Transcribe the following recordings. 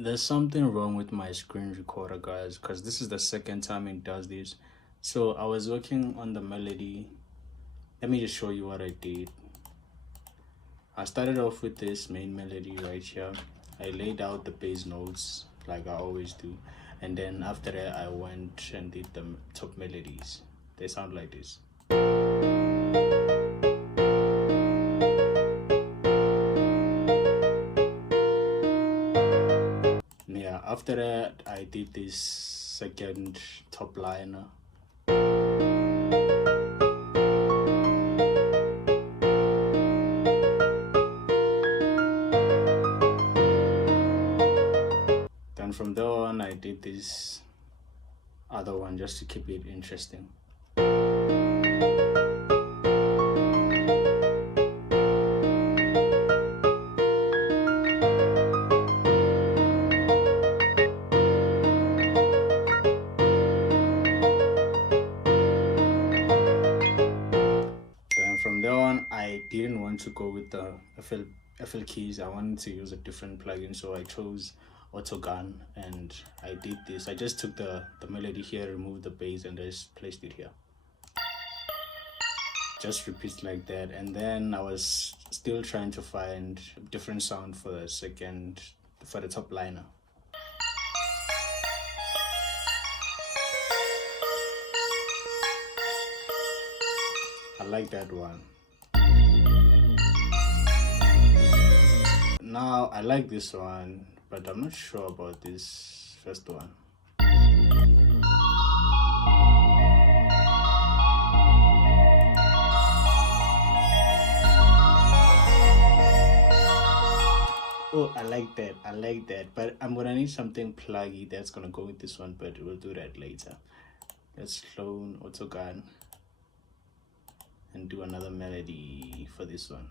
There's something wrong with my screen recorder, guys, because this is the second time it does this. So I was working on the melody. Let me just show you what I did. I started off with this main melody right here. I laid out the bass notes like I always do, and then after that I went and did the top melodies. They sound like this. Yeah, after that I did this second top liner. Then from there on I did this other one just to keep it interesting. From there on, I didn't want to go with the FL keys. I wanted to use a different plugin, so I chose Autogun, and I did this. I just took the melody here, removed the bass, and just placed it here. Just repeats like that, and then I was still trying to find a different sound for the top liner. I like that one. Now I like this one, but I'm not sure about this first one. Oh, I like that, but I'm gonna need something pluggy that's gonna go with this one, but we'll do that later. Let's clone Autogun and do another melody for this one.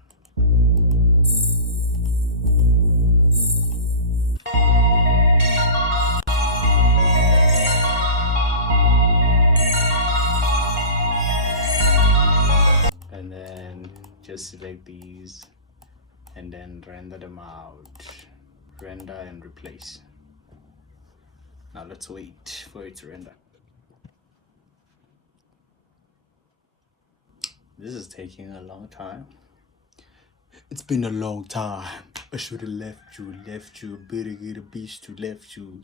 And then just select these and then render them out. Render and replace. Now let's wait for it to render. This is taking a long time. It's been a long time. I should have left you. Better get a beast to left you.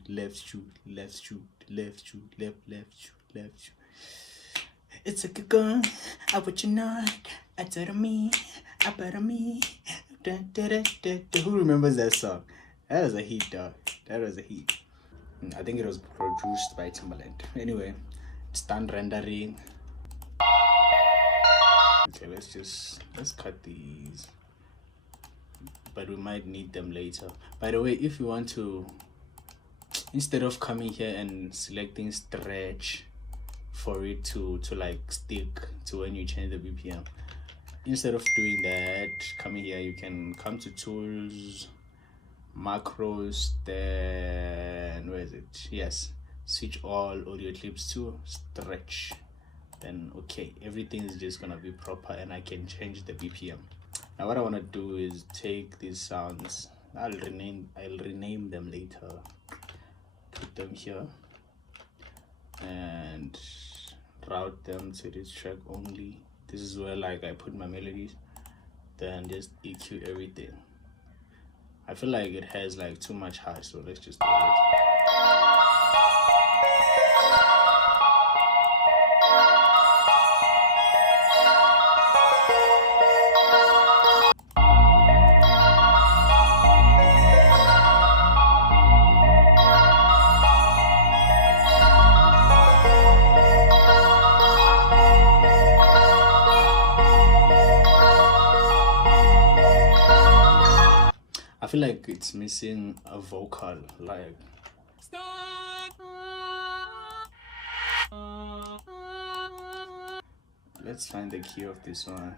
It's a good gun. I want you not. I tell me. I better me. Who remembers that song? That was a hit, dog. That was a hit. I think it was produced by Timbaland. Anyway, it's done rendering. Okay, let's cut these, but we might need them later. By the way, if you want to, instead of coming here and selecting stretch for it to like stick to when you change the BPM, instead of doing that, coming here, you can come to tools, macros, then where is it? Yes, switch all audio clips to stretch. Then okay, everything is just gonna be proper and I can change the BPM. Now what I want to do is take these sounds, I'll rename them later, put them here and route them to this track only. This is where like I put my melodies, then just EQ everything. I feel like it has like too much high, so let's just do it. I feel like it's missing a vocal, like let's find the key of this one.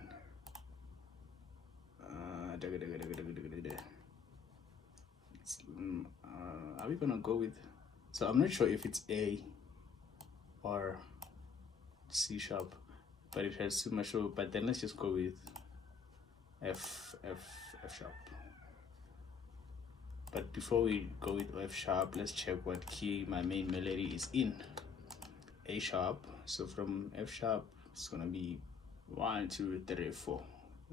Are we gonna go with, so I'm not sure if it's A or C sharp, but it has too much, but then let's just go with F sharp. But before we go with F sharp, let's check what key my main melody is in. A sharp. So from F sharp, it's gonna be 1, 2, 3, 4.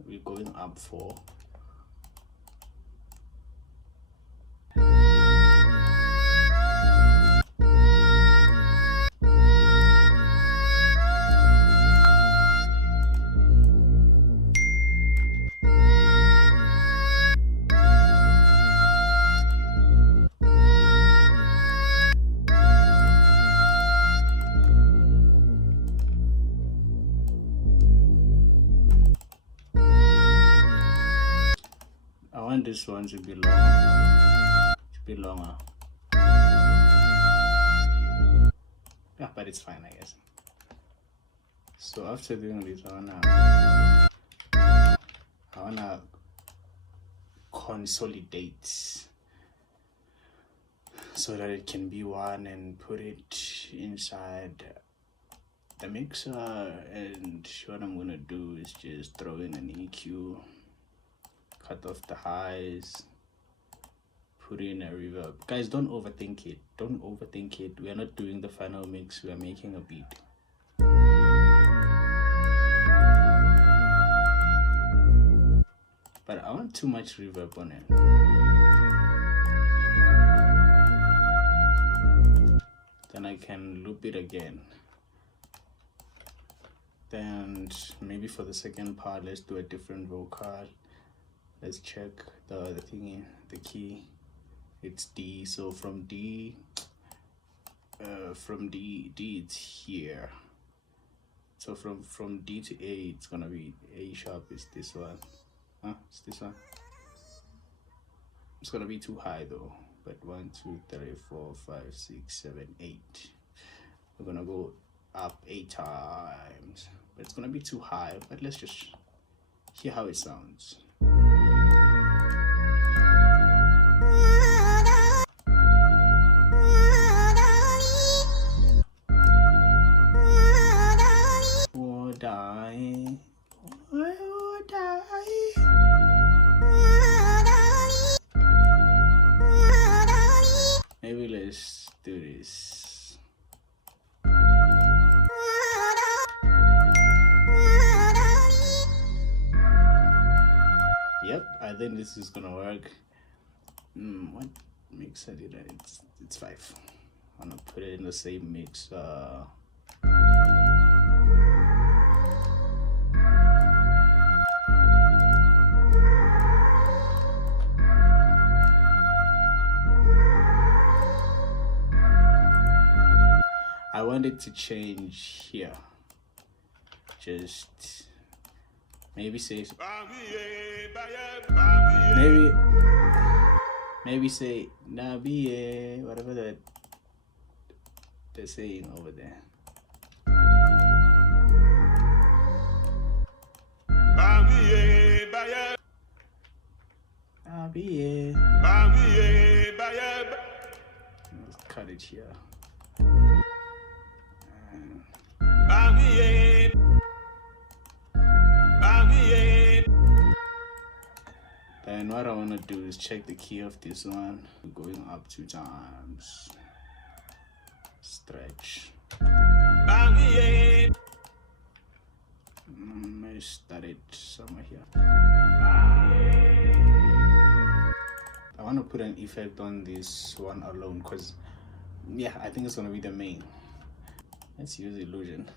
We're going up 4. I want this one to be longer. Yeah, but it's fine, I guess. So after doing this, I wanna consolidate so that it can be one and put it inside the mixer. And what I'm gonna do is just throw in an EQ, cut off the highs, put in a reverb. Guys, don't overthink it. Don't overthink it. We are not doing the final mix. We are making a beat. But I want too much reverb on it. Then I can loop it again. Then maybe for the second part, let's do a different vocal. Let's check the thingy, the key. It's D. So from D, it's here. So from D to A, it's gonna be A sharp. Is this one? It's this one. It's gonna be too high though. But 1, 2, 3, 4, 5, 6, 7, 8. We're gonna go up 8 times. But it's gonna be too high. But let's just hear how it sounds. Maybe let's do this. Yep, I think this is gonna work. What mix I did? It's 5. I'm gonna put it in the same mix. I want it to change here. Just maybe say maybe say Nabiye, whatever that they're saying over there. Nabiye. Let's cut it here. Then what I want to do is check the key of this one. We're going up 2 times. Stretch. Maybe start it somewhere here. I want to put an effect on this one alone because, yeah, I think it's going to be the main. Let's use illusion.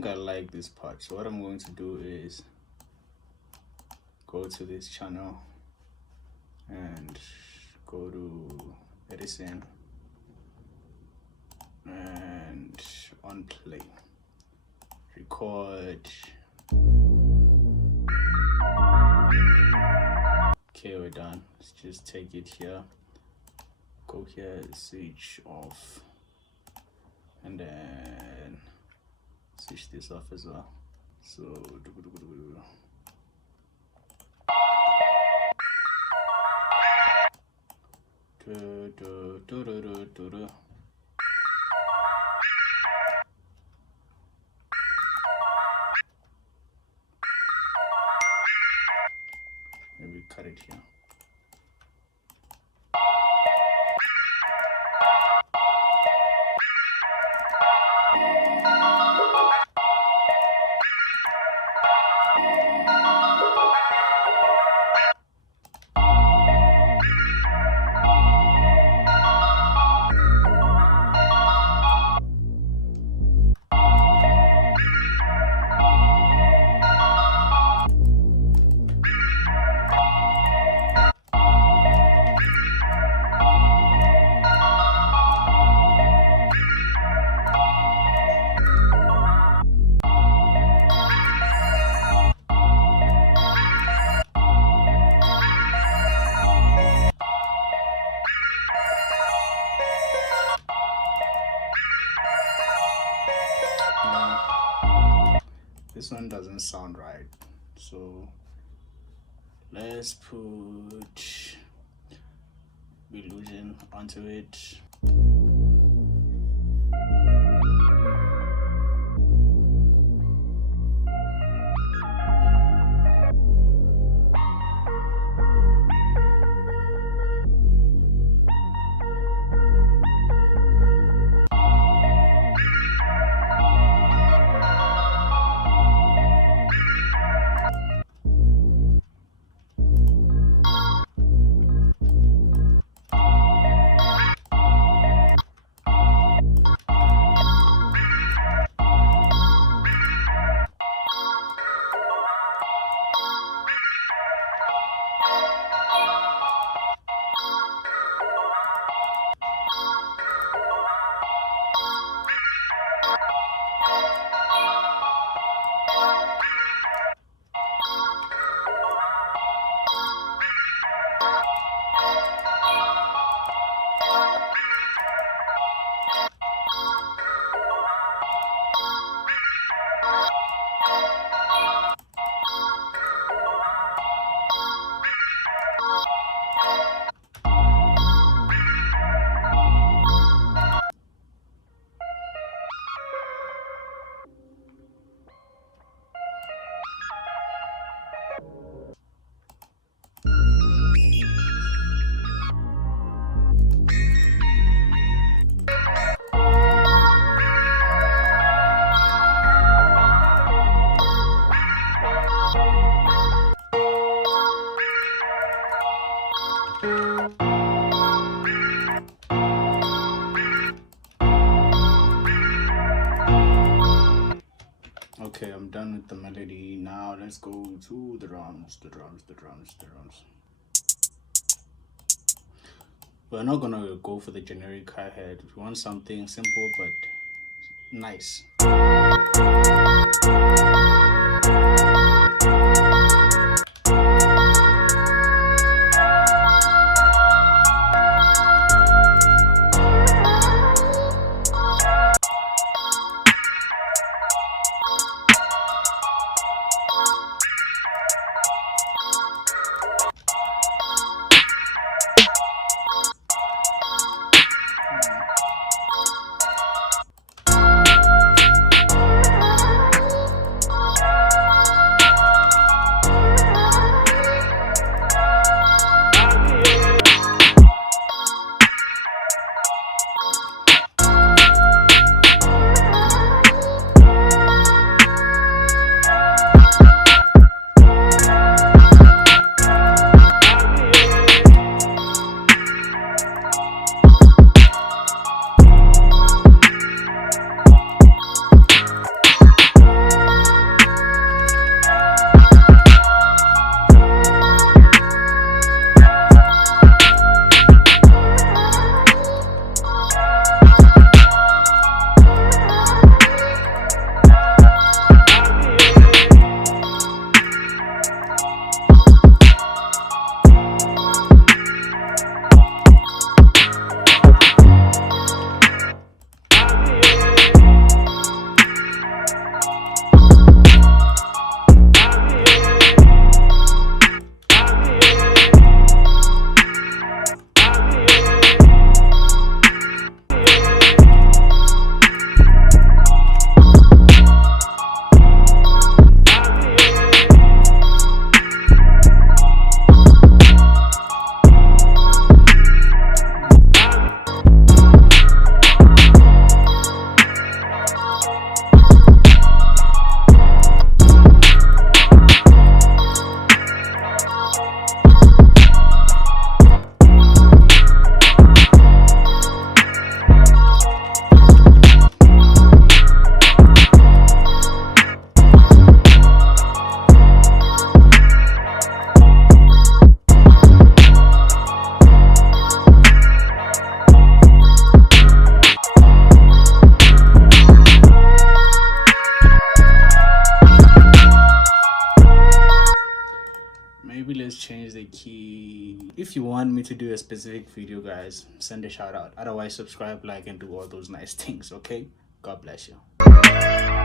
I like this part, so what I'm going to do is go to this channel and go to Edison and on play, record. Okay, we're done. Let's just take it here. Go here, switch off, and then switch this off as well. So maybe cut it here. This one doesn't sound right, so let's put illusion onto it. Okay, I'm done with the melody. Now let's go to the drums. We're not gonna go for the generic hi-hat. We want something simple but nice. key. If you want me to do a specific video, guys, send a shout out. Otherwise, subscribe, like, and do all those nice things. Okay, God bless you.